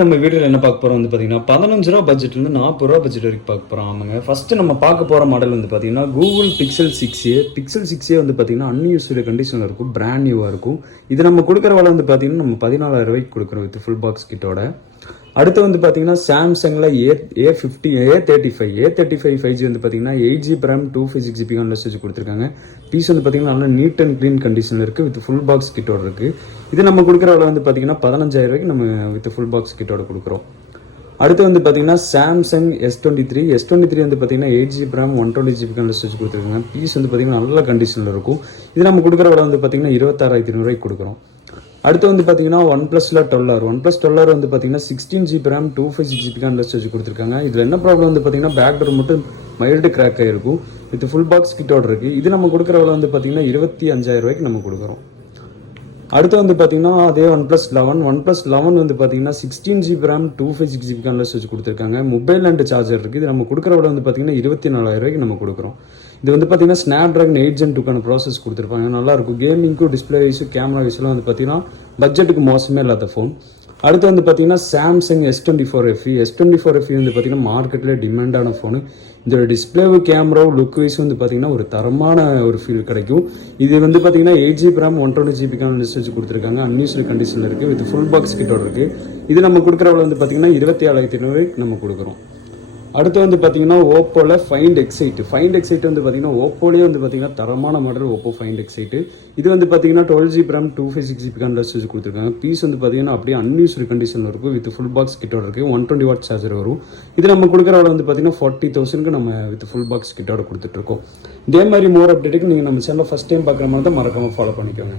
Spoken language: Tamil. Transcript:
நம்ம வீடியோவில் என்ன பார்க்க போகிறோம் வந்து பார்த்தீங்கன்னா 15 ரூபா பட்ஜெட்லேருந்து 40 ரூபா பட்ஜெட் வரைக்கும் பார்க்க போகிறோம். ஆமாங்க, ஃபஸ்ட்டு நம்ம பார்க்க போகிற மாடல் வந்து பார்த்தீங்கன்னா Google pixel 6a. Pixel 6a வந்து பார்த்தீங்கன்னா அன்யூஸ்டு கண்டிஷனில் இருக்கும், பிராண்ட் நியூவாக இருக்கும். இது நம்ம கொடுக்குற விலை வந்து பார்த்தீங்கன்னா நம்ம 14,000 ரூபாய்க்கு கொடுக்குறோம் வித் ஃபுல் பாக்ஸ் கிட்டோட. அடுத்து வந்து பார்த்தீங்கன்னா சாம்சங்கில் A35 5G வந்து பார்த்தீங்கன்னா 8GB RAM 256GB ஸ்டோரேஜ் கொடுத்துருக்காங்க. பீஸ் வந்து பார்த்தீங்கன்னா நல்லா நீட் அண்ட் க்ளீன் கண்டிஷனில் இருக்குது வித் ஃபுல் பாக்ஸ் கிட்டோட இருக்குது. இது நம்ம கொடுக்குற விலை வந்து பார்த்தீங்கன்னா 15,000 ரூபாய்க்கு நம்ம வித் ஃபுல் பாக்ஸ் கிட்டோட கொடுக்குறோம். அடுத்து வந்து பார்த்தீங்கன்னா சாம்சங் S23 வந்து பார்த்தீங்கன்னா 8GB RAM 120GB ஸ்டோரேஜ் கொடுத்துருக்காங்க. பீஸ் வந்து பார்த்தீங்கன்னா நல்ல கண்டிஷனில் இருக்கும். இது நம்ம கொடுக்குற விலை வந்து பார்த்தீங்கன்னா 26,500 ரூபாய்க்கு கொடுக்குறோம். அடுத்து வந்து பார்த்தீங்கன்னா OnePlusல 12R வந்து பார்த்தீங்கன்னா 16GB RAM 256GB ஸ்டோரேஜ் கொடுத்துருக்காங்க. இதில் என்ன ப்ராப்ளம் வந்து பார்த்தீங்கன்னா பேக் டோர் மட்டும் மைல்டு கிராக் ஆகிருக்கும் வித் ஃபுல் பாக்ஸ் கிட்டோட இருக்குது. இது நம்ம கொடுக்குற விலை வந்து பார்த்தீங்கன்னா 25,000 ரூபாய்க்கு நம்ம கொடுக்குறோம். அடுத்து வந்து பார்த்தீங்கன்னா அதே OnePlus 11 வந்து பார்த்தீங்கன்னா 16GB RAM 256GB ஸ்டோரேஜ் கொடுத்துருக்காங்க. மொபைல் அண்ட் சார்ஜர் இருக்குது. இது நம்ம கொடுக்குற விலை வந்து பார்த்தீங்கன்னா 24,000 ரூபாய்க்கு நம்ம கொடுக்குறோம். இது வந்து பார்த்தீங்கன்னா Snapdragon 8 Gen 2 ப்ராசஸ் கொடுத்துருப்பாங்க. நல்லாயிருக்கும். கேமிங்க்கும் டிஸ்பிளே வைஸும் கேமரா வைஸ்லாம் வந்து பார்த்தீங்கன்னா பட்ஜெட்டுக்கு மோசமே இல்லாத ஃபோன். அடுத்து வந்து பார்த்தீங்கன்னா சாம்சங் S24 FE வந்து பார்த்தீங்கன்னா மார்க்கெட்டில் டிமாண்டான ஃபோனு. இதோட டிஸ்பிளேவும் கேமராவும் லுக் வைஸ் வந்து பார்த்தீங்கன்னா ஒரு தரமான ஒரு ஃபீல் கிடைக்கும். இது வந்து பார்த்தீங்கன்னா 8GB RAM 120GB ஸ்டோரேஜ் கொடுத்துருக்காங்க. அன்யூஸ்டு கண்டிஷனில் இருக்குது வித் ஃபுல் பாக்ஸ் கிட்டோட இருக்குது. இது நம்ம கொடுக்குறவங்க வந்து பார்த்தீங்கன்னா 27,500 நம்ம கொடுக்குறோம். அடுத்து வந்து பார்த்தீங்கன்னா ஓப்போவில் ஃபைண்ட் எக்ஸைட் வந்து பார்த்தீங்கன்னா ஓப்போலேயே வந்து பார்த்தீங்கன்னா தரமான மாடல் ஓப்போ ஃபைண்ட் எக்ஸைட். இது வந்து பார்த்தீங்கன்னா 12GB RAM 256GB ஸ்டோரேஜ் கொடுத்துருக்காங்க. பீஸ் வந்து பார்த்தீங்கன்னா அப்படியே அன்யூஸ்டு கண்டிஷனில் இருக்கும் வித் ஃபுல் பாக்ஸ் கிட்டோட இருக்குது. 120W சார்ஜர் வரும். இது நம்ம கொடுக்குற வந்து பார்த்தீங்கன்னா 40,000க்கு நம்ம வித் ஃபுல் பாக்ஸ் கிட்டோட கொடுத்துட்ருக்கோம். இதே மாதிரி மோர் அப்டேட்டுக்கு நீங்கள் நம்ம சேனலில் ஃபஸ்ட் டைம் பார்க்குற மாதிரி தான் மறக்காமல் ஃபாலோ பண்ணிக்கோங்க.